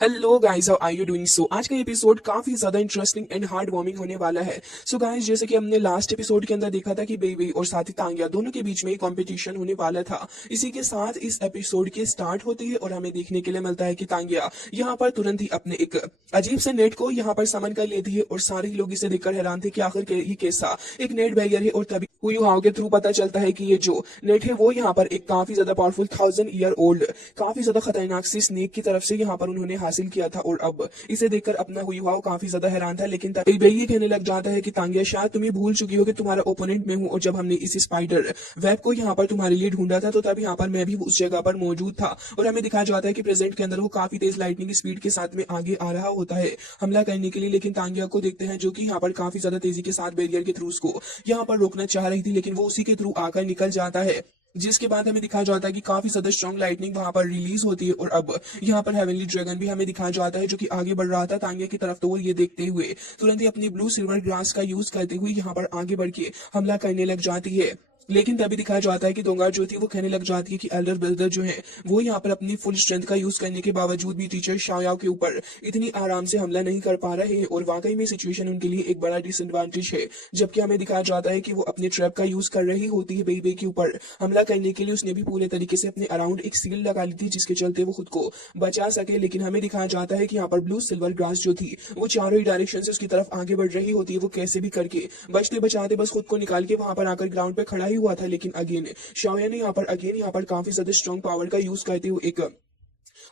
Hello guys, how are you doing? So आज का episode काफी ज्यादा इंटरेस्टिंग एंड हार्ट वार्मिंग होने वाला है। सो गाइस, जैसे कि हमने लास्ट एपिसोड के अंदर देखा था कि बेबी और साथ ही तांगिया दोनों के बीच में ही कंपटीशन होने वाला था। इसी के साथ इस एपिसोड की स्टार्ट होती है और हमें देखने के लिए मिलता है कि तांगिया यहाँ पर तुरंत ही अपने एक अजीब से नेट को यहाँ पर समन कर लेती है और सारे लोग इसे देखकर हैरान थे कि आखिर ये कैसा एक नेट बैरियर है। और तभी हुई के थ्रू पता चलता है कि ये जो नेट है वो यहाँ पर एक काफी ज्यादा पावरफुल 1000 ईयर ओल्ड काफी ज्यादा खतरनाक सी स्नेक की तरफ से यहाँ पर उन्होंने हासिल किया था। और अब इसे देखकर अपना हुआ काफी ज्यादा हैरान था, लेकिन तभी भाई ये कहने लग जाता है कि तांगिया, शायद तुम ये भूल चुकी हो कि तुम्हारा ओपोनेंट में हूँ, और जब हमने इस स्पाइडर वेब को यहाँ पर तुम्हारे लिए ढूंढा था तो तब यहाँ पर मैं भी उस जगह पर मौजूद था। और हमें दिखाया जाता है कि प्रेजेंट के अंदर वो काफी तेज लाइटनिंग स्पीड के साथ में आगे आ रहा होता है हमला करने के लिए, लेकिन तांगिया को देखते हैं जो कि यहाँ पर काफी ज्यादा तेजी के साथ बैरियर के थ्रू उसको यहाँ पर रोकना चाह रही थी, लेकिन वो उसी के थ्रू आकर निकल जाता है। जिसके बाद हमें दिखाया जाता है कि काफी ज्यादा स्ट्रॉन्ग लाइटनिंग वहां पर रिलीज होती है। और अब यहाँ पर हेवनली ड्रैगन भी हमें दिखाया जाता है जो कि आगे बढ़ रहा था तांगिया की तरफ। तो ये देखते हुए तुरंत ही अपनी ब्लू सिल्वर ग्रास का यूज करते हुए यहाँ पर आगे बढ़ के हमला करने लग जाती है। लेकिन तभी दिखाया जाता है कि दोंगार जो थी वो कहने लग जाती है कि एल्डर ब्रदर जो है वो यहाँ पर अपनी फुल स्ट्रेंथ का यूज करने के बावजूद भी टीचर शाओयाओ के ऊपर इतनी आराम से हमला नहीं कर पा रहे हैं, और वाकई में सिचुएशन उनके लिए एक बड़ा डिसएडवांटेज है। जबकि हमें दिखाया जाता है कि वो अपने ट्रैप का यूज कर रही होती है बेबी के ऊपर हमला करने के लिए। उसने भी पूरे तरीके से अपने अराउंड एक सील लगा ली थी जिसके चलते वो खुद को बचा सके, लेकिन हमें दिखाया जाता है कि यहाँ पर ब्लू सिल्वर ग्रास जो थी वो चारों ही डायरेक्शन से उसकी तरफ आगे बढ़ रही होती है। वो कैसे भी करके बचते बचाते बस खुद को निकाल के वहां पर आकर ग्राउंड पे खड़ा ही हुआ था, लेकिन अगेन शाओया ने यहाँ पर काफी ज्यादा स्ट्रॉन्ग पावर का यूज करते हुए एक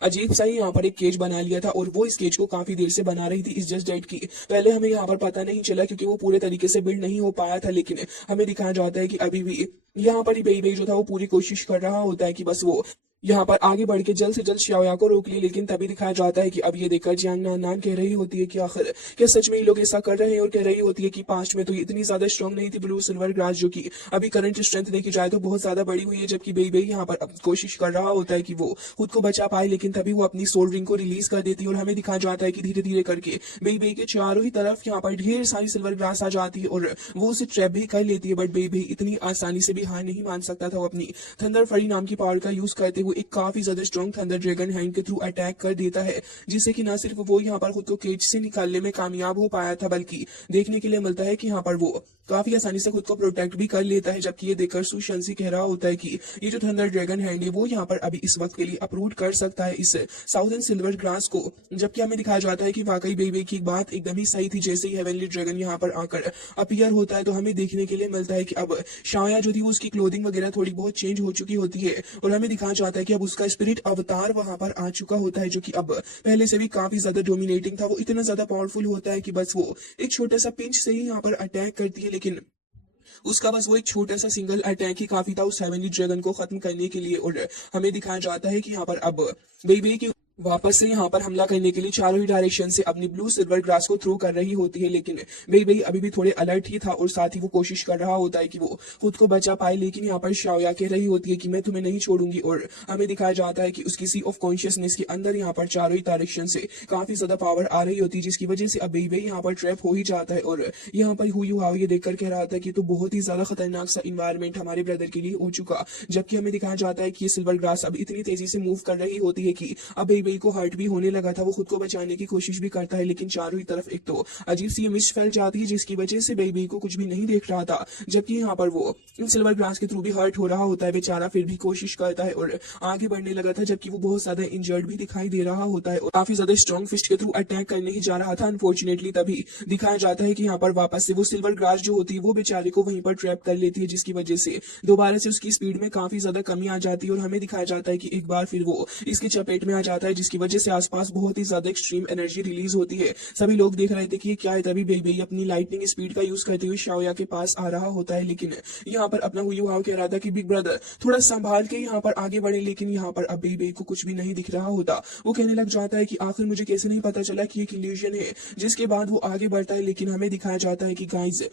अजीब सा ही यहाँ पर एक केज बना लिया था, और वो इस केज को काफी देर से बना रही थी इस जस्ट डेट की। पहले हमें यहाँ पर पता नहीं चला क्योंकि वो पूरे तरीके से बिल्ड नहीं हो पाया था, लेकिन हमें दिखाया जाता है कि अभी भी यहाँ पर ही बेई जो था वो पूरी कोशिश कर रहा होता है कि बस वो यहाँ पर आगे बढ़ के जल्द से जल्द शाओया को रोक ली। लेकिन तभी दिखाया जाता है कि अब ये देखकर जियांग नान कह रही होती है कि आखिर क्या सच में ये लोग ऐसा कर रहे हैं, और कह रही होती है कि पास्ट में तो ये इतनी ज्यादा स्ट्रॉन्ग नहीं थी ब्लू सिल्वर ग्रास, जो कि अभी करंट स्ट्रेंथ देखी जाए तो बहुत ज्यादा बड़ी हुई है। जबकि बेई यहाँ पर कोशिश कर रहा होता है कि वो खुद को बचा पाए, लेकिन तभी वो अपनी सोल रिंग को रिलीज कर देती है। और हमें दिखाया जाता है कि धीरे धीरे करके बेई के चारों ही तरफ यहाँ पर ढेर सारी सिल्वर ग्रास आ जाती है और वो उसे ट्रैप भी कर लेती है। बट बेई इतनी आसानी से भी हार नहीं मान सकता था। वो अपनी थंडर फरी नाम की पावर का यूज करते हुए एक काफी ज्यादा स्ट्रॉन्ग थंडर ड्रैगन हैंड के थ्रू अटैक कर देता है, जिससे कि न सिर्फ वो यहाँ पर खुद को केज से निकालने में कामयाब हो पाया था, बल्कि देखने के लिए मिलता है कि यहाँ पर वो काफी आसानी से खुद को प्रोटेक्ट भी कर लेता है। जबकि ये देखकर सुशंसी कह रहा होता है कि ये जो थंडर ड्रैगन हैंड है वो यहाँ पर अभी इस वक्त के लिए अप्रूव कर सकता है इस साउथर्न सिल्वर ग्रास को। जबकि हमें दिखाया जाता है कि वाकई बेबी की बात एकदम ही सही थी। जैसे ही हेवनली ड्रैगन यहाँ पर आकर अपीयर होता है तो हमें देखने के लिए मिलता है कि अब शाया जो थी वो उसकी क्लोथिंग वगैरह थोड़ी बहुत चेंज हो चुकी होती है, और हमें दिखाया जाता है कि अब उसका स्पिरिट अवतार वहां पर आ चुका होता है, जो कि अब पहले से भी काफी ज्यादा डोमिनेटिंग था। वो इतना ज्यादा पावरफुल होता है कि बस वो एक छोटा सा पिंच से ही यहाँ पर अटैक करती है, लेकिन उसका बस वो एक छोटा सा सिंगल अटैक ही काफी था उस हेवनली ड्रैगन को खत्म करने के लिए। और हमें दिखाया जाता है कि यहाँ पर अब बेबी की वापस से यहाँ पर हमला करने के लिए चारों ही डायरेक्शन से अपनी ब्लू सिल्वर ग्रास को थ्रो कर रही होती है, लेकिन बेई अभी भी थोड़े अलर्ट ही था और साथ ही वो कोशिश कर रहा होता है कि वो खुद को बचा पाए। लेकिन यहाँ पर शाओया कह रही होती है कि मैं तुम्हें नहीं छोड़ूंगी, और हमें दिखाया जाता है कि उसकी सी ऑफ कॉन्शियसनेस के अंदर यहाँ पर चारों ही डायरेक्शन से काफी ज्यादा पावर आ रही होती है, जिसकी वजह से अब बेई यहाँ पर ट्रैप हो ही जाता है। और यहाँ पर हुआ ये देखकर कह रहा था कि तो बहुत ही ज्यादा खतरनाक सा इन्वायरमेंट हमारे ब्रदर के लिए हो चुका। जबकि हमें दिखाया जाता है कि ये सिल्वर ग्रास अब इतनी तेजी से मूव कर रही होती है कि अब बेई को हर्ट भी होने लगा था। वो खुद को बचाने की कोशिश भी करता है, लेकिन चारों ही तरफ एक तो अजीब सी मिस्ट फैल जाती है जिसकी वजह से बेबी को कुछ भी नहीं देख रहा था। जबकि यहाँ पर वो सिल्वर ग्रास के थ्रू भी हर्ट हो रहा होता है, बेचारा फिर भी कोशिश करता है और आगे बढ़ने लगा था। जबकि वो बहुत ज्यादा इंजर्ड भी दिखाई दे रहा होता है और काफी ज्यादा स्ट्रॉन्ग फिस्ट के थ्रू अटैक करने ही जा रहा था। अनफॉर्चुनेटली तभी दिखाया जाता है कि यहाँ पर वापस से वो सिल्वर ग्रास जो होती है वो बेचारे को वहीं पर ट्रैप कर लेती है, जिसकी वजह से दोबारा से उसकी स्पीड में काफी ज्यादा कमी आ जाती है। और हमें दिखाया जाता है कि एक बार फिर वो इसकी चपेट में आ जाता है, जिसकी वजह से आसपास बहुत ही ज्यादा एक्सट्रीम एनर्जी रिलीज होती है। सभी लोग देख रहे थे कि क्या है, तभी बेबी अपनी लाइटनिंग स्पीड का यूज करते हुए शाओया के पास आ रहा होता है। लेकिन यहाँ पर अपना हुआ कह रहा था कि बिग ब्रदर थोड़ा संभाल के यहाँ पर आगे बढ़े, लेकिन यहाँ पर अब बेबी को कुछ भी नहीं दिख रहा होता। वो कहने लग जाता है कि आखिर मुझे कैसे नहीं पता चला कि एक इल्यूजन है, जिसके बाद वो आगे बढ़ता है। लेकिन हमें दिखाया जाता है कि गाइज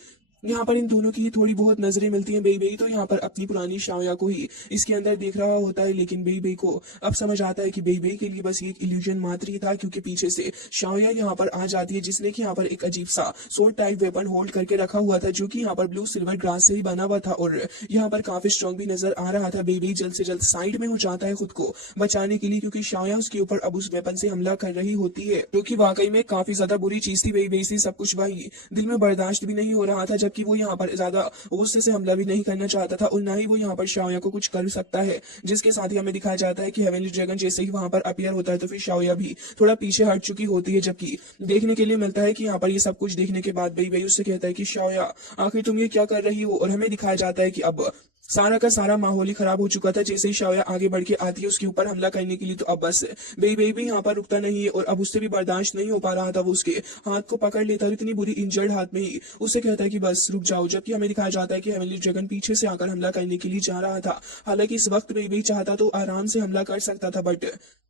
यहाँ पर इन दोनों की थोड़ी बहुत नजरें मिलती हैं। बेई बेई तो यहाँ पर अपनी पुरानी शाओया को ही इसके अंदर देख रहा होता है, लेकिन बेई बेई को अब समझ आता है कि बेई बेई के लिए बस ये एक इल्यूजन मात्र ही था, क्योंकि पीछे से शाओया यहाँ पर आ जाती है, जिसने कि यहाँ पर एक अजीब सा सोर्ड टाइप वेपन होल्ड करके रखा हुआ था, जो कि यहाँ पर ब्लू सिल्वर ग्रास से ही बना हुआ था और यहाँ पर काफी स्ट्रॉन्ग भी नजर आ रहा था। बेई बेई जल्द से जल्द साइड में हो जाता है खुद को बचाने के लिए, क्योंकि शाओया उसके ऊपर अब उस वेपन से हमला कर रही होती है, जो कि वाकई में काफी ज्यादा बुरी चीज थी। बेई बेई से सब कुछ वही दिल में बर्दाश्त भी नहीं हो रहा था, जबकि वो यहाँ पर ज्यादा गुस्से से हमला भी नहीं करना चाहता था और ना ही वो यहाँ पर शाओया को कुछ कर सकता है। जिसके साथ ही हमें दिखाया जाता है कि हेवनली ड्रैगन जैसे ही वहां पर अपीयर होता है तो फिर शाओया भी थोड़ा पीछे हट चुकी होती है, जबकि देखने के लिए मिलता है कि यहाँ पर ये सब कुछ देखने के बाद बेई बेई उससे कहता है कि शाओया आखिर तुम ये क्या कर रही हो, और हमें दिखाया जाता है कि अब सारा का सारा माहौल ही खराब हो चुका था। जैसे ही शाओया आगे बढ़ के आती है उसके ऊपर हमला करने के लिए, तो अब बस बेई बेई भी यहाँ पर रुकता नहीं है और अब उससे भी बर्दाश्त नहीं हो पा रहा था। वो उसके हाथ को पकड़ लेता है, इतनी बुरी इंजर्ड हाथ में ही उससे कहता है कि बस रुक जाओ, जबकि हमें दिखाया जाता है कि हेवनली ड्रैगन पीछे से आकर हमला करने के लिए जा रहा था। हालांकि इस वक्त बेई बेई चाहता तो आराम से हमला कर सकता था, बट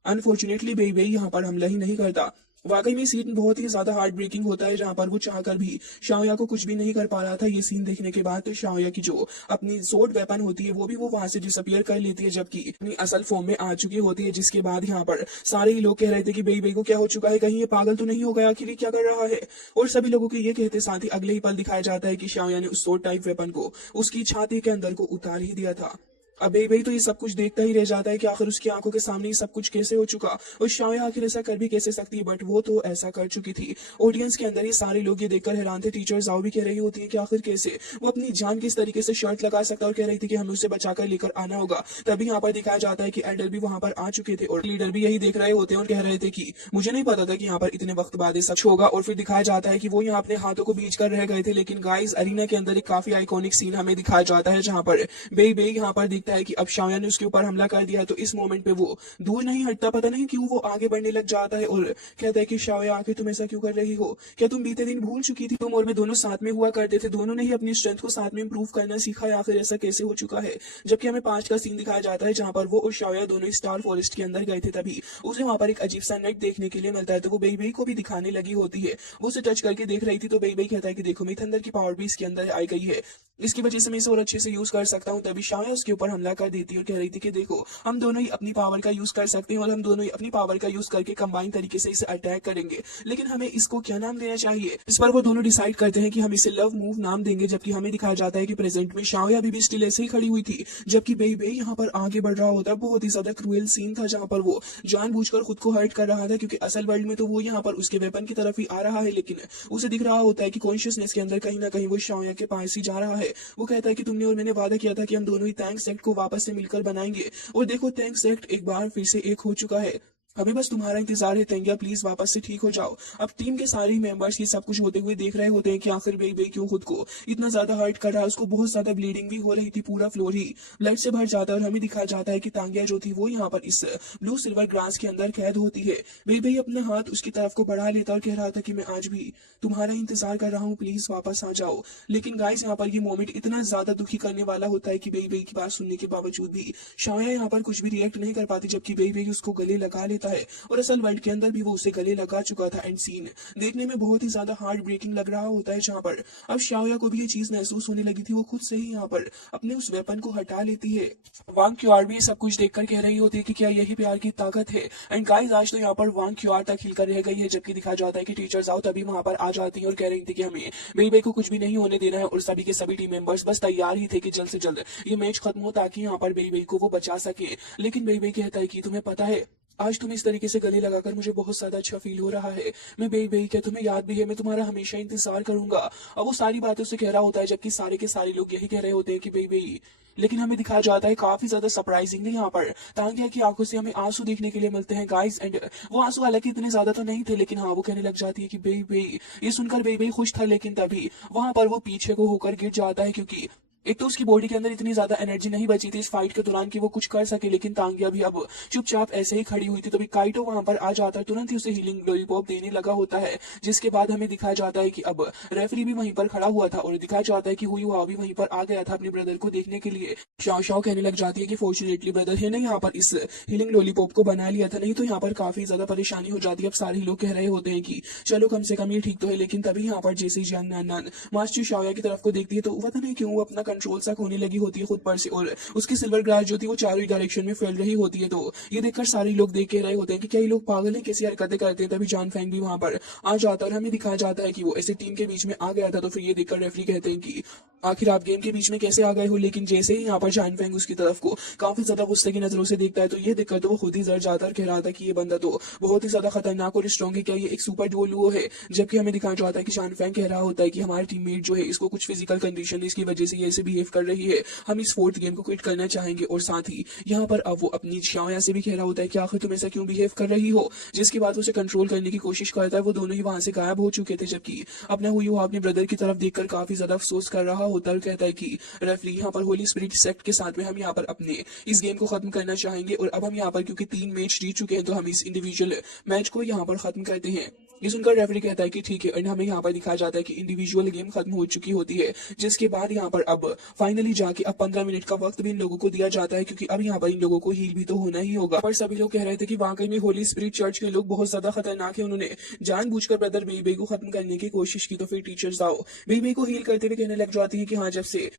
अनफॉर्चुनेटली बेई बेई यहाँ पर हमला ही नहीं करता। वाकई में सीन बहुत ही ज्यादा हार्ट ब्रेकिंग होता है, जहां पर वो चाहकर भी शाओया को कुछ भी नहीं कर पा रहा था। ये सीन देखने के बाद तो शाओया की जो अपनी सोर्ड वेपन होती है वो भी वो वहां से डिसअपियर कर लेती है, जबकि अपनी असल फॉर्म में आ चुकी होती है। जिसके बाद यहाँ पर सारे ही लोग कह रहे थे कि बेई बेई को क्या हो चुका है, कहीं ये पागल तो नहीं हो गया, आखिर क्या कर रहा है। और सभी लोगों के ये कहते साथ ही अगले ही पल दिखाया जाता है कि शाओया ने उस सोर्ड टाइप वेपन को उसकी छाती के अंदर को उतार ही दिया था। अब बेई बेई तो ये सब कुछ देखता ही रह जाता है कि आखिर उसकी आंखों के सामने ये सब कुछ कैसे हो चुका, और शाओया आखिर ऐसा कर भी कैसे सकती है, बट वो तो ऐसा कर चुकी थी। ऑडियंस के अंदर ये सारे लोग ये देखकर हैरान थे। टीचर जाओ भी कह रही होती है कि आखिर कैसे वो अपनी जान किस तरीके से शर्त लगा सकता, और कह रही थी कि हमें उसे बचाकर लेकर आना होगा। तभी यहाँ पर दिखाया जाता है कि एल्डर भी वहां पर आ चुके थे और लीडर भी यही देख रहे होते हैं और कह रहे थे कि मुझे नहीं पता था कि यहाँ पर इतने वक्त बाद ये सब होगा। और फिर दिखाया जाता है कि वो यहाँ अपने हाथों को बीच कर रह गए थे। लेकिन गाइस अरीना के अंदर एक काफी आइकॉनिक सीन हमें दिखाया जाता है, जहाँ पर बेई बेई यहाँ पर दिखता है कि अब शाओया उसके ऊपर हमला कर दिया। तो इस मोमेंट पे वो दूर नहीं हटता, पता नहीं क्यों वो आगे बढ़ने लग जाता है और कहता है कि शाओया आखिर तुम ऐसा क्यों कर रही हो, क्या तुम बीते दिन भूल चुकी थी, तुम और मैं दोनों साथ में हुआ करते थे, दोनों ने ही अपनी स्ट्रेंथ को साथ में इंप्रूव करना सीखा है, आखिर ऐसा कैसे हो चुका है। जबकि हमें 5 का सीन दिखाया जाता है, जहां पर वो और शाओया दोनों स्टार फॉरेस्ट के अंदर गए थे। तभी उसे वहां पर एक अजीब सा नेट देखने के लिए मिलता है, तो वो बेई बेई को भी दिखाने लगी होती है। वो उसे टच करके देख रही थी, तो बेई बेई कहता है कि देखो मेरे अंदर की पावर भी इसके अंदर आई गई है, इसकी वजह से मैं इसे और अच्छे से यूज कर सकता हूँ। तभी शाओया उसके ऊपर हमला कर देती है और कह रही थी कि देखो हम दोनों ही अपनी पावर का यूज कर सकते हैं और हम दोनों ही अपनी पावर का यूज करके कंबाइन तरीके से इसे अटैक करेंगे, लेकिन हमें इसको क्या नाम देना चाहिए। इस पर वो दोनों डिसाइड करते हैं कि हम इसे लव मूव नाम देंगे। जबकि हमें दिखाया जाता है कि प्रेजेंट में शाओया भी स्टिल ऐसे ही खड़ी हुई थी, जबकि बेई बेई यहाँ पर आगे बढ़ रहा होता है। बहुत ही ज्यादा क्रूएल सीन था, जहाँ पर वो जानबूझकर खुद को हर्ट कर रहा था, क्योंकि असल वर्ल्ड में तो वो यहाँ पर उसके वेपन की तरफ ही आ रहा है, लेकिन उसे दिख रहा होता है कि कॉन्शियसनेस के अंदर कहीं ना कहीं वो शाओया के पास ही जा रहा है। वो कहता है कि तुमने और मैंने वादा किया था कि हम दोनों ही थैंक्स एक्ट को वापस से मिलकर बनाएंगे, और देखो थैंक्स एक्ट एक बार फिर से एक हो चुका है। हमें बस तुम्हारा इंतजार है तेंगिया, प्लीज वापस से ठीक हो जाओ। अब टीम के सारे मेंबर्स ये सब कुछ होते हुए देख रहे होते हैं कि आखिर बेई बेई क्यों खुद को इतना ज्यादा हर्ट कर रहा है। उसको बहुत ज्यादा ब्लीडिंग भी हो रही थी, पूरा फ्लोर ही ब्लड से भर जाता है। और हमें दिखाया जाता है कि तांगिया जो थी वो यहाँ पर इस ब्लू सिल्वर ग्रास के अंदर कैद होती है। बेई बेई अपना हाथ उसकी तरफ को बढ़ा लेता और कह रहा था कि मैं आज भी तुम्हारा इंतजार कर रहा हूँ, प्लीज वापस आ जाओ। लेकिन गाइस यहाँ पर ये मोमेंट इतना ज्यादा दुखी करने वाला होता है कि बेई बेई की बात सुनने के बावजूद भी शाया यहाँ पर कुछ भी रिएक्ट नहीं कर पाती, जबकि बेई बेई उसको गले लगा लेता है और असल वर्ल्ड के अंदर भी वो उसे गले लगा चुका था। एंड सीन देखने में बहुत ही ज्यादा हार्ट ब्रेकिंग लग रहा होता है, जहाँ पर अब शाओया को भी ये चीज महसूस होने लगी थी। वो खुद से ही यहाँ पर अपने उस वेपन को हटा लेती है। वांग क्यूआर भी सब कुछ देखकर कह रही होती है कि क्या यही प्यार की ताकत है। एंड गाइस आज तो यहाँ पर वांग क्यूआर तक हिलकर रह गई है, जबकि दिखाया जाता है कि टीचर्स आओ तभी वहां पर आ जाती है और कह रही थी कि हमें बेई बेई को कुछ भी नहीं होने देना है। और सभी के सभी टीम मेंबर्स बस तैयार ही थे कि जल्द से जल्द ये मैच खत्म हो, ताकि यहाँ पर बेई बेई को वो बचा सके। लेकिन बेई बेई कहता है कि तुम्हें पता है आज तुम इस तरीके से गले लगाकर मुझे बहुत ज्यादा अच्छा फील हो रहा है। मैं बेई बेई, क्या तुम्हें याद भी है, मैं तुम्हारा हमेशा इंतजार करूंगा। अब वो सारी बातें उसे कह रहा होता है, जबकि सारे के सारे लोग यही कह रहे होते हैं कि बेई बेई। लेकिन हमें दिखाया जाता है काफी ज्यादा सरप्राइजिंगली यहाँ पर तांगिया की आंखों से हमें आंसू देखने के लिए मिलते हैं गाइस। एंड वो आंसू हालांकि इतने ज्यादा तो नहीं थे, लेकिन हाँ वो कहने लग जाती है कि बेई बेई। ये सुनकर बेई बेई खुश था, लेकिन तभी वहां पर वो पीछे को होकर गिर जाता है, क्योंकि एक तो उसकी बॉडी के अंदर इतनी ज्यादा एनर्जी नहीं बची थी इस फाइट के दौरान कि वो कुछ कर सके, लेकिन तांगिया भी अब चुपचाप ऐसे ही खड़ी हुई थी। तभी काइटो वहां पर आ जाता है, तुरंत ही उसे हीलिंग लॉलीपॉप देने लगा होता है, जिसके बाद हमें दिखाया जाता है कि अब रेफरी भी वहीं पर खड़ा हुआ था और दिखाया जाता है कि हुई हुआ भी वहीं पर आ गया था अपने ब्रदर को देखने के लिए। शाओ शाओ कहने लग जाती है कि फॉर्चुनेटली ब्रदर है ने यहाँ पर इस हीलिंग लॉलीपॉप को बना लिया था, नहीं तो यहाँ पर काफी ज्यादा परेशानी हो जाती है। अब सारे लोग कह रहे होते हैं कि चलो कम से कम ये ठीक तो है, लेकिन तभी यहाँ पर जैसे ही जियांग नान मास्टर शाओया की तरफ को देखती है तो पता नहीं क्यों वो अपना कंट्रोल सा खोने लगी होती है खुद पर से, और उसकी सिल्वर ग्लास जो थी वो चारों ही डायरेक्शन में फैल रही होती है। तो ये देखकर सारे लोग देख के रहे होते हैं कि क्या ये लोग पागल हैं, कैसी हरकतें करते हैं। तभी जान फैंग भी वहां पर आ जाता है और हमें दिखाया जाता है कि वो ऐसे टीम के बीच में आ गया था। तो फिर ये देखकर रेफरी कहते हैं कि आखिर आप गेम के बीच में कैसे आ गए हो, लेकिन जैसे ही यहाँ पर जान फैंग उसकी तरफ को काफी ज्यादा गुस्से की नजरों से देखता है तो ये देखकर तो वो खुद ही जर जाता है और कह रहा था कि ये बंदा तो बहुत ही ज्यादा खतरनाक और स्ट्रॉन्ग है, क्या ये एक सुपर डुओ है। जबकि हमें दिखाया जाता है कि जान फैंग कह रहा होता है कि हमारे टीममेट जो है इसको कुछ फिजिकल कंडीशन है, इसकी वजह से ये ऐसे बिहेव कर रही है, हम इस फोर्थ गेम को क्विट करना चाहेंगे। और साथ ही यहाँ पर अब वो अपनी शाओया से भी कह रहा होता है कि आखिर तुम ऐसा क्यों बिहेव कर रही हो, जिसके बाद उसे कंट्रोल करने की कोशिश करता है। वो दोनों ही वहां से गायब हो चुके थे, जबकि अपना हुई वो अपने ब्रदर की तरफ देखकर काफी ज्यादा अफसोस कर रहा होता है और कहता है कि रेफरी यहाँ पर होली स्पिरिट सेक्ट के साथ में हम यहाँ पर अपने इस गेम को खत्म करना चाहेंगे, और अब हम यहाँ पर क्योंकि 3 मैच जीत चुके हैं तो हम इस इंडिविजुअल मैच को यहाँ पर खत्म करते हैं। ये सुनकर रेफरी कहता है कि ठीक है, और हमें यहाँ पर दिखाया जाता है कि इंडिविजुअल गेम खत्म हो चुकी होती है, जिसके बाद यहाँ पर अब फाइनली जाके अब 15 मिनट का वक्त भी इन लोगों को दिया जाता है, क्योंकि अब यहाँ पर इन लोगों को हील भी तो होना ही होगा। पर सभी लोग कह रहे थे कि वाकई में होली स्पिरिट चर्च के लोग बहुत ज्यादा खतरनाक है, उन्होंने जानबूझकर ब्रदर बेबी को खत्म करने की कोशिश की। तो फिर टीचर्स आओ बेबी को हील करते हुए कहने लग जाती है कि हाँ, जब से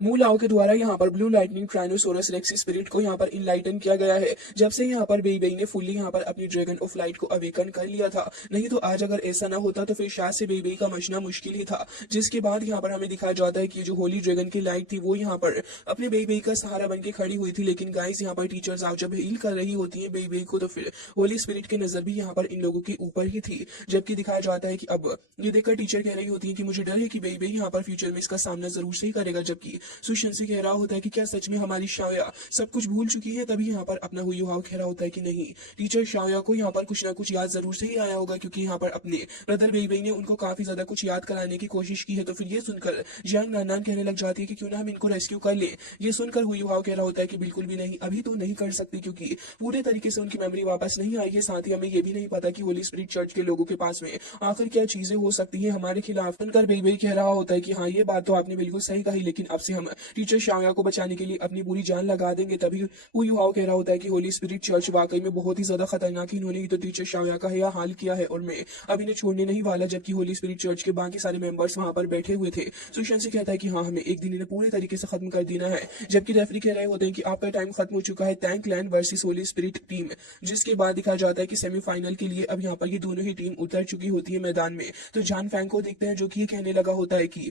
मूलाओं के द्वारा यहाँ पर ब्लू लाइटनिंग ट्राइनोसोरस रेक्स स्पिरिट को यहाँ पर इनलाइटन किया गया है, जब से यहाँ पर बेई ने फुल्ली यहाँ पर अपनी ड्रैगन ऑफ लाइट को अवेकन कर लिया था। नहीं तो आज अगर ऐसा ना होता तो फिर शायद से बेई का मचना मुश्किल ही था। जिसके बाद यहाँ पर हमें दिखाया जाता है कि जो होली ड्रैगन की लाइट थी वो यहाँ पर अपने बेई का सहारा बन के खड़ी हुई थी, लेकिन गाइस यहाँ पर टीचर्स आप जब हील कर रही होती है बेई को तो फिर होली स्पिरिट की नजर भी यहाँ पर इन लोगों के ऊपर ही थी। जबकि दिखाया जाता है कि अब ये देखकर टीचर कह रही होती है कि मुझे डर है कि बेई यहाँ पर फ्यूचर में इसका सामना जरूर से ही करेगा। जबकि सुशांत कह रहा होता है कि क्या सच में हमारी शाओया सब कुछ भूल चुकी है। तभी यहाँ पर अपना हुई हाव कह रहा होता है कि नहीं, टीचर शाओया को यहाँ पर कुछ ना कुछ याद जरूर से ही आया होगा, क्योंकि यहाँ पर अपने ब्रदर बेई ने उनको काफी ज्यादा कुछ याद कराने की कोशिश की है। तो फिर ये सुनकर जियांग नानान कहने लग जाती है कि क्यों ना हम इनको रेस्क्यू कर ले। ये सुनकर हुई हाव कह रहा होता है कि बिल्कुल भी नहीं, अभी तो नहीं कर सकती, क्योंकि पूरे तरीके से उनकी मेमोरी वापस नहीं आई है। साथ ही हमें ये भी नहीं पता कि होली स्पिरिट चर्च के लोगों के पास में आखिर क्या चीजें हो सकती है हमारे खिलाफ। सुनकर बेई कह रहा होता है कि हाँ, ये बात तो आपने बिल्कुल सही कही, लेकिन अब से हम टीचर शाओया को बचाने के लिए अपनी पूरी जान लगा देंगे। तभी हुई हाव कह रहा होता है कि होली स्पिरिट चर्च वाकई में बहुत ही ज्यादा खतरनाक है, इन्होंने ही तो टीचर शाओया का यह हाल किया है और मैं अब इन्हें छोड़ने नहीं वाला। जबकि होली स्पिरिट चर्च के बाकी सारे मेंबर्स वहां पर बैठे हुए थे। सुशांत कहता है कि हाँ, हमें एक दिन इन्हें पूरे तरीके से खत्म कर देना है। जबकि रेफरी कह रहे होते हैं कि आपका टाइम खत्म हो चुका है, tank land versus Holi spirit team. जिसके बाद दिखाया जाता है कि सेमीफाइनल के लिए अब यहाँ पर ये दोनों ही टीम उतर चुकी होती है मैदान में। तो जान फैंग को देखते हैं जो कि ये कहने लगा होता है कि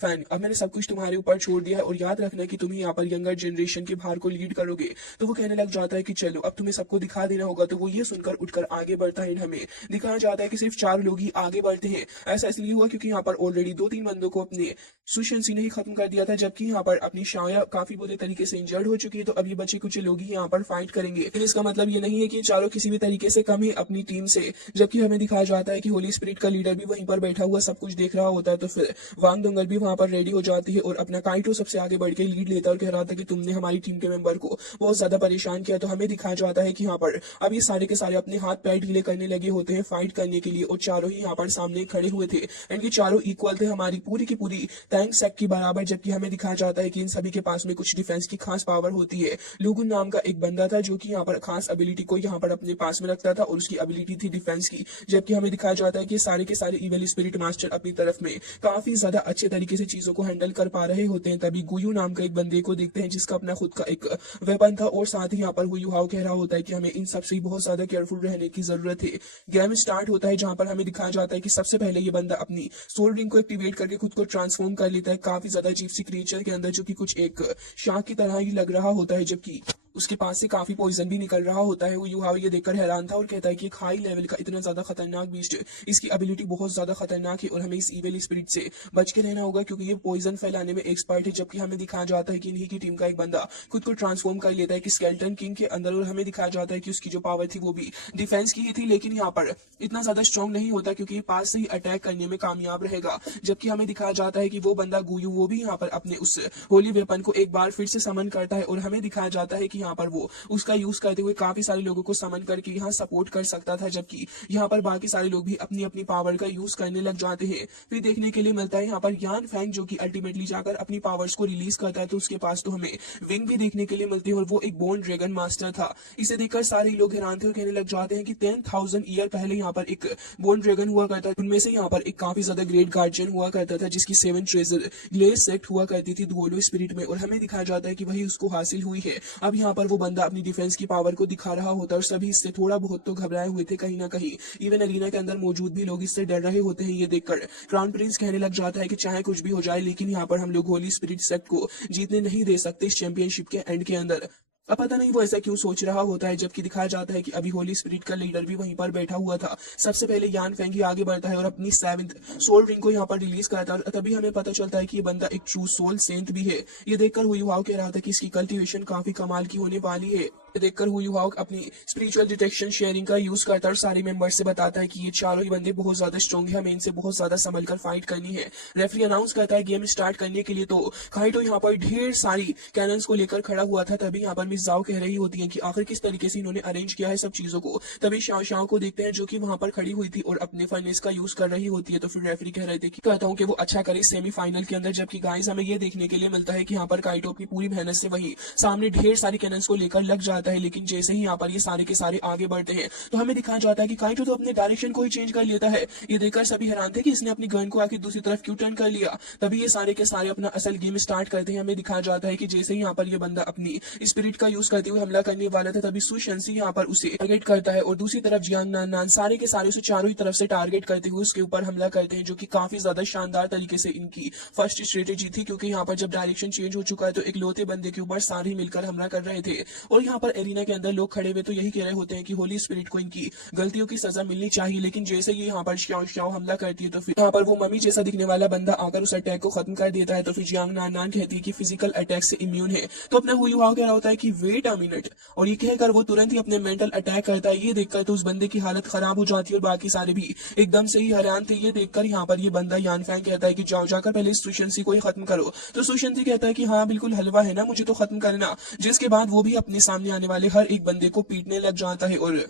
फैन, अब मैंने सब कुछ तुम्हारे ऊपर छोड़ दिया है और याद रखना कि तुम ही यहाँ पर यंगर जनरेशन के भार को लीड करोगे। तो वो कहने लग जाता है कि चलो अब तुम्हें सबको दिखा देना होगा। तो वो ये सुनकर उठकर आगे बढ़ता है। हमें दिखाया जाता है कि सिर्फ 4 लोग ही आगे बढ़ते हैं। ऐसा इसलिए हुआ क्योंकि यहाँ पर ऑलरेडी 2-3 बंदों को अपने सुशांत ने ही खत्म कर दिया था, जबकि यहाँ पर अपनी शाया काफी बुरे तरीके से इंजर्ड हो चुकी है। तो अभी बचे कुछ लोग ही यहाँ पर फाइट करेंगे, लेकिन इसका मतलब ये नहीं है कि चारों किसी भी तरीके से कम है अपनी टीम से। जबकि हमें दिखाया जाता है कि होली स्पिरिट का लीडर भी वहीं पर बैठा हुआ सब कुछ देख रहा होता है। तो फिर वांग डोंगर भी वहां पर रेडी हो जाती है और अपना काइटो सबसे आगे बढ़ के लीड लेता है और कह रहा था कि तुमने हमारी टीम के मेंबर को बहुत ज्यादा परेशान किया। तो हमें दिखाया जाता है कि यहाँ पर अब ये सारे के सारे अपने हाथ पैर ढीले करने लगे होते हैं फाइट करने के लिए, और चारों ही यहाँ पर सामने खड़े हुए थे। एंड ये चारों इक्वल थे हमारी पूरी की पूरी टैंक सेक की बराबर। जबकि हमें दिखाया जाता है कि इन सभी के पास में कुछ डिफेंस की खास पावर होती है। लुगुन नाम का एक बंदा था जो कि यहाँ पर खास एबिलिटी को यहाँ पर अपने पास में रखता था और उसकी एबिलिटी थी डिफेंस की। जबकि हमें दिखाया जाता है कि सारे के सारे इविल स्पिरिट मास्टर अपनी तरफ में काफी ज्यादा अच्छे तरीके से चीजों को हैंडल कर पा रहे होते हैं। तभी गुयू नाम का एक बंदे को देखते हैं जिसका अपना खुद का एक वेपन था, और साथ ही यहाँ पर गुयू हाव कह रहा होता है कि हमें इन सबसे ही बहुत ज्यादा केयरफुल रहने की जरूरत है। गेम स्टार्ट होता है जहां पर हमें दिखाया जाता है कि सबसे पहले ये बंदा अपनी सोल रिंग को एक्टिवेट करके खुद को ट्रांसफॉर्म कर लेता है काफी ज्यादा अजीब सी क्रिएचर के अंदर, जो कि कुछ एक शार्क की तरह ही लग रहा होता है। जबकि उसके पास से काफी पॉइजन भी निकल रहा होता है। वो यूहाओ ये देखकर हैरान था और कहता है कि एक हाई लेवल का इतना ज्यादा खतरनाक बीस्ट, इसकी एबिलिटी बहुत ज्यादा खतरनाक है और हमें इस इविल स्पिरिट से बच के रहना होगा क्योंकि ये पॉइजन फैलाने में एक्सपर्ट है। जबकि हमें दिखाया जाता है कि इन्हीं की टीम का एक बंदा खुद को ट्रांसफॉर्म कर लेता है कि स्केलेटन किंग के अंदर, और हमें दिखाया जाता है कि उसकी जो पावर थी वो भी डिफेंस की ही थी, लेकिन यहाँ पर इतना ज्यादा स्ट्रॉन्ग नहीं होता क्योंकि ये पास से ही अटैक करने में कामयाब रहेगा। जबकि हमें दिखाया जाता है कि वो बंदा गुयू वो भी यहाँ पर अपने उस होली वेपन को एक बार फिर से समन करता है और हमें दिखाया जाता है कि यहाँ पर वो उसका यूज करते हुए काफी सारे लोगों को समन करके यहाँ सपोर्ट कर सकता था। जबकि यहाँ पर बाकी सारे लोग भी अपनी अपनी पावर का यूज करने लग जाते हैं। फिर देखने के लिए मिलता है यहाँ पर यान फैंग जो कि अल्टीमेटली जाकर अपनी पावर्स को रिलीज करता है, तो उसके पास तो हमें विंग भी देखने के लिए मिलती है और वो एक बोन ड्रैगन मास्टर था। इसे देखकर सारे लोग हैरान थे और कहने लग जाते हैं कि 10,000 ईयर पहले यहाँ पर एक बोन ड्रैगन हुआ करता है। उनमें से यहाँ पर एक काफी ज्यादा ग्रेट गार्जियन हुआ करता था जिसकी 7 ट्रेजर ग्लेज सेक्ट हुआ करती थी दुओलो स्पिरिट में, और हमें दिखाया जाता है कि वही उसको हासिल हुई है। अब यहाँ पर वो बंदा अपनी डिफेंस की पावर को दिखा रहा होता है और सभी इससे थोड़ा बहुत तो घबराए हुए थे कहीं ना कहीं। इवन अरीना के अंदर मौजूद भी लोग इससे डर रहे होते हैं। ये देखकर क्राउन प्रिंस कहने लग जाता है कि चाहे कुछ भी हो जाए लेकिन यहाँ पर हम लोग होली स्पिरिट सेक्ट को जीतने नहीं दे सकते इस चैंपियनशिप के एंड के अंदर। अब पता नहीं वो ऐसा क्यों सोच रहा होता है, जबकि दिखाया जाता है कि अभी होली स्पिरिट का लीडर भी वहीं पर बैठा हुआ था। सबसे पहले यान फेंग ही आगे बढ़ता है और अपनी 7th सोल रिंग को यहाँ पर रिलीज करता है और तभी हमें पता चलता है कि ये बंदा एक ट्रू सोल सेंट भी है। ये देखकर हुई वाव कह रहा था कि इसकी कल्टीवेशन काफी कमाल की होने वाली है। देखकर हुई वाव अपनी स्पिरिचुअल डिटेक्शन शेयरिंग का यूज करता है और सारे मेंबर्स से बताता है कि ये चारों ही बंदे बहुत ज्यादा स्ट्रॉन्ग है, हमें इनसे बहुत ज्यादा संभल कर फाइट करनी है। रेफरी अनाउंस करता है गेम स्टार्ट करने के लिए, तो काइटो यहाँ पर ढेर सारी कैनन्स को लेकर खड़ा हुआ था। तभी यहाँ पर मिस जाओ कह रही होती है कि आखिर किस तरीके से इन्होंने अरेंज किया है सब चीजों को। तभी शाओ शाओ को देखते हैं जो कि वहां पर खड़ी हुई थी और अपने फर्नेस का यूज कर रही होती है। तो फिर रेफरी कह रहे थे कि कहता हूँ कि वो अच्छा करे सेमीफाइनल के अंदर। जबकि गाइस हमें ये देखने के लिए मिलता है कि यहाँ पर काइटो अपनी पूरी मेहनत से वही सामने ढेर सारी कैनन्स को लेकर लग जाता है, लेकिन जैसे ही यहाँ पर ये सारे के सारे आगे बढ़ते हैं तो हमें दिखाया जाता है कि काइटो तो अपने डायरेक्शन को ही चेंज कर लेता है। ये देखकर सभी हैरान थे कि इसने अपनी गन को आके दूसरी तरफ क्यों टर्न कर लिया। तभी ये सारे के सारे अपना असल गेम स्टार्ट करते हैं। हमें दिखाया जाता है कि जैसे ही यहाँ पर ये बंदा अपनी स्पिरिट का यूज करते हुए हमला करने वाला था तभी सुशंसी यहाँ पर उसे टारगेट करता है और दूसरी तरफ जियांग नान नान सारे के सारे उसे चारों ही तरफ से टारगेट करते हुए उसके ऊपर हमला करते हैं, जो कि काफी ज्यादा शानदार तरीके से इनकी फर्स्ट स्ट्रेटेजी थी। क्योंकि यहाँ पर जब डायरेक्शन चेंज हो चुका है तो एक लौते बंदे के ऊपर सारे मिलकर हमला कर रहे थे और यहाँ पर एरिना के अंदर लोग खड़े हुए तो यही कह रहे होते हैं कि होली स्पिरिट को इनकी गलतियों की सजा मिलनी चाहिए। लेकिन जैसे ही यहाँ पर श्याओ श्याओ हमला करती है तो फिर यहाँ पर वो मम्मी जैसा दिखने वाला बंदा आकर उस अटैक को खत्म कर देता है। तो फिर जियांग नान नान कहती है कि फिजिकल अटैक से इम्यून है। तो अपना हुई हुआ कह रहा होता है कि वेट अ मिनट, और ये कहकर वो तुरंत ही अपने मेंटल अटैक करता है। ये देखकर तो उस बंदे की हालत खराब हो जाती है और बाकी सारे भी एकदम से ही हैरान थे। ये देखकर यहाँ पर ये बंदा यान फैंग कहता है कि जाओ जाकर पहले सुशंसी को ही खत्म करो। तो सुशंसी कहता है कि हाँ बिल्कुल हलवा है ना, मुझे तो खत्म करना। जिसके बाद वो भी अपने सामने आने वाले हर एक बंदे को पीटने लग जाता है और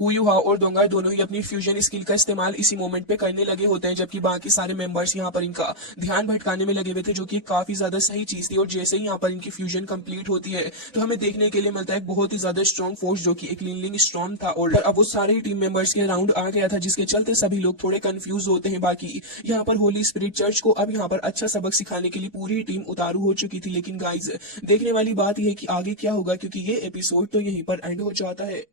हुआ और दोंगा दोनों ही अपनी फ्यूजन स्किल का इस्तेमाल इसी मोमेंट पे करने लगे होते हैं। जबकि बाकी सारे मेंबर्स यहाँ पर इनका ध्यान भटकाने में लगे हुए थे, जो कि काफी ज्यादा सही चीज थी। और जैसे ही यहाँ पर इनकी फ्यूजन कंप्लीट होती है तो हमें देखने के लिए मिलता है बहुत ही ज्यादा स्ट्रॉन्ग फोर्स जो कि एक लिंगलिंग स्टॉर्म था और अब वो सारे ही टीम मेंबर्स के अराउंड आ गया था, जिसके चलते सभी लोग थोड़े कंफ्यूज होते हैं। बाकी यहाँ पर होली स्पिरिट चर्च को अब यहाँ पर अच्छा सबक सिखाने के लिए पूरी टीम उतारू हो चुकी थी। लेकिन गाइज देखने वाली बात यह है कि आगे क्या होगा, क्योंकि ये एपिसोड तो यहीं पर एंड हो जाता है।